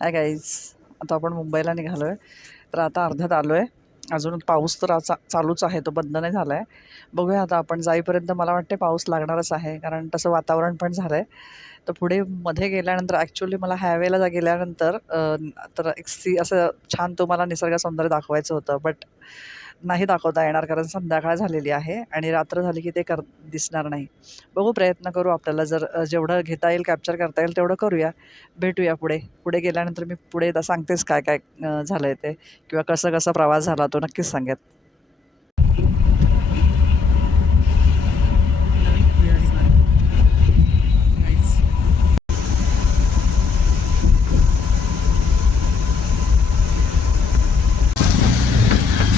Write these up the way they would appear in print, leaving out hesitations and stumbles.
Hi guys, आता आपण मुंबईला निघालो आहे. तर आता अर्ध्यात आलो आहे. अजून पाऊस तर चालूच आहे, तो बंद नाही झाला आहे. बघूया आता आपण जाईपर्यंत मला वाटते पाऊस लागणारच आहे, कारण तसं वातावरण पण झालं आहे. तर पुढे मध्ये गेल्यानंतर ॲक्च्युली मला हायवेला गेल्यानंतर तर असं छान तुम्हाला निसर्ग सौंदर्य दाखवायचं होतं, बट नाही दाखवता येणार, कारण संध्याकाळ झालेली आहे आणि रात्र झाली की ते दिसणार नाही. बघू, प्रयत्न करू. आपल्याला जर जेवढं घेता येईल, कॅप्चर करता येईल तेवढं करूया. भेटूया पुढे. पुढे गेल्यानंतर मी पुढे सांगतेच काय काय झालं आहे ते, किंवा कसं कसं प्रवास झाला तो नक्कीच सांगेन.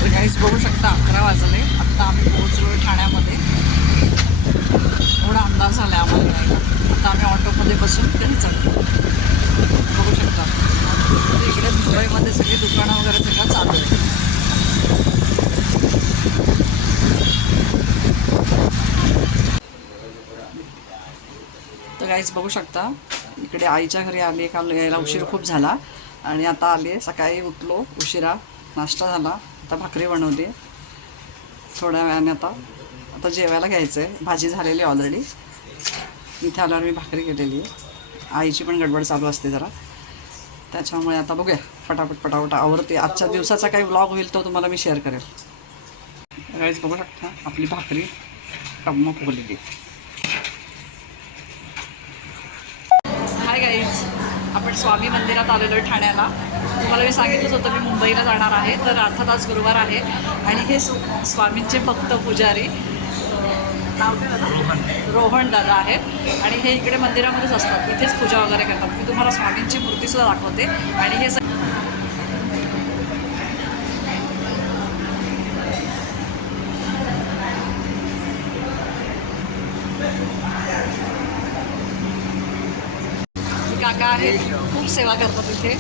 तर काहीच बघू शकता 11 वाजले. आत्ता आम्ही पोहोचलो ठाण्यामध्ये. थोडा अंदाज झाला आहे आम्हाला यायला. आता आम्ही ऑटोमध्ये बसून घरी चालतो. बघू शकता इकडे मुंबईमध्ये सगळी दुकानं वगैरे सगळं चालू आहे. तर काहीच बघू शकता इकडे आईच्या घरी आली. काल यायला उशीर खूप झाला आणि आता आली. सकाळी उठलो उशिरा, नाश्ता झाला, आता भाकरी बनवली. थोड्या वेळाने आता जेवायला घ्यायचं आहे. भाजी झालेली ऑलरेडी. इथे आल्यावर मी भाकरी केलेली आहे. आईची पण गडबड चालू असते जरा, त्याच्यामुळे आता बघूया पटापट आवरते. आजच्या दिवसाचा काही व्लॉग होईल तो तुम्हाला मी शेअर करेल. काहीच बघू शकता आपली भाकरी टम्म फुगलेली. हाय गाईज, आपण स्वामी मंदिरात आलेलो आहे ठाण्याला. तुम्हाला मी सांगितलंच होतं मी मुंबईला जाणार आहे. तर अर्थात आज गुरुवार आहे आणि हे स्वामींचे भक्त पुजारी नाव काय दादा? रोहन दादा आहेत आणि हे इकडे मंदिरामध्येच असतात. इथेच पूजा वगैरे करतात. मी तुम्हाला स्वामींची मूर्तीसुद्धा दाखवते. आणि हे काका आहेत, खूप सेवा करतात इथे.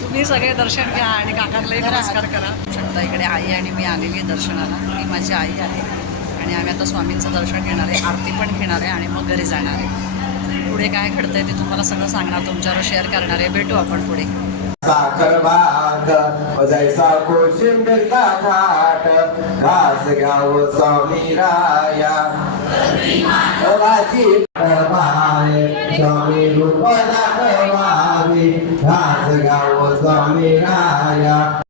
तुम्ही सगळे दर्शन घ्या आणि काकांनाही नमस्कार करा. शकता इकडे आई आणि मी आलेली आहे दर्शनाला. ही माझी आई आहे आणि आम्ही आता स्वामींचं दर्शन घेणार आहे, आरती पण घेणार आहे आणि मग घरी जाणार आहे. पुढे काय घडतंय ते तुम्हाला सगळं सांगणार, तुमच्यावर शेअर करणार आहे. भेटू आपण पुढे. साखर बाग जैसा कोशिंबीरचा घाट घास घ्याव स्वामी राया स्वामी रूप दाखवावे घास घ्याव स्वामी राया.